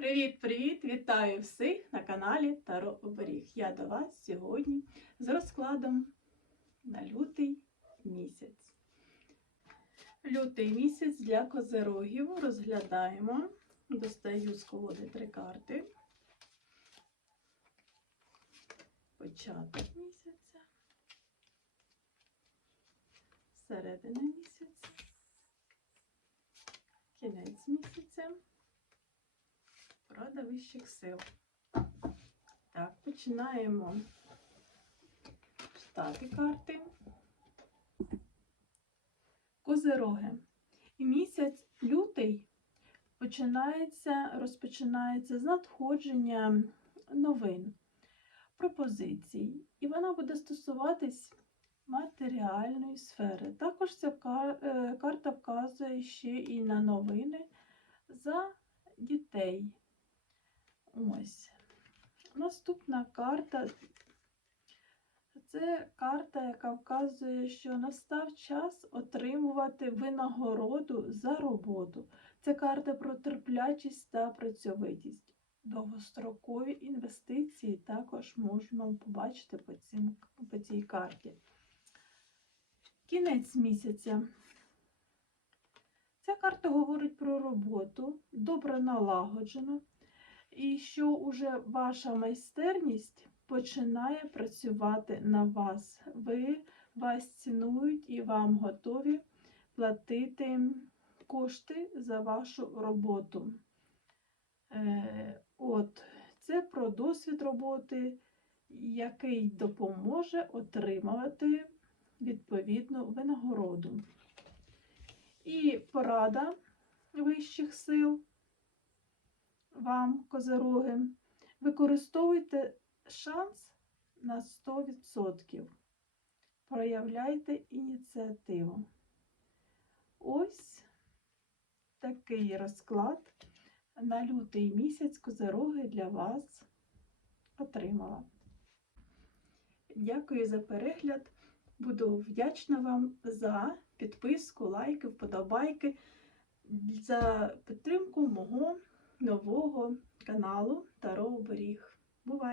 Привіт-привіт! Вітаю всіх на каналі Таро Оберіг. Я до вас сьогодні з розкладом на лютий місяць. Лютий місяць для козерогів розглядаємо. Достаю з колоди три карти. Початок місяця, середина місяця, кінець місяця. Порада вищих сил. Так, починаємо читати карти. Козероги. І місяць лютий починається, розпочинається з надходження новин, пропозицій. І вона буде стосуватись матеріальної сфери. Також ця е, карта вказує ще і на новини за дітей. Ось. Наступна карта. Це карта, яка вказує, що настав час отримувати винагороду за роботу. Це карта про терплячість та працьовитість. Довгострокові інвестиції також можна побачити по, цим, по цій карті. Кінець місяця. Ця карта говорить про роботу, добре налагоджену, і що уже ваша майстерність починає працювати на вас. Ви вас цінують і вам готові платити кошти за вашу роботу. Е, От, це про досвід роботи, який допоможе отримувати відповідну винагороду. І порада вищих сил вам, козероги, використовуйте шанс на 100%. Проявляйте ініціативу. Ось такий розклад на лютий місяць козероги для вас отримала. Дякую за перегляд. Буду вдячна вам за підписку, лайки, вподобайки, за підтримку мого нового каналу Таро Оберіг. Бувайте!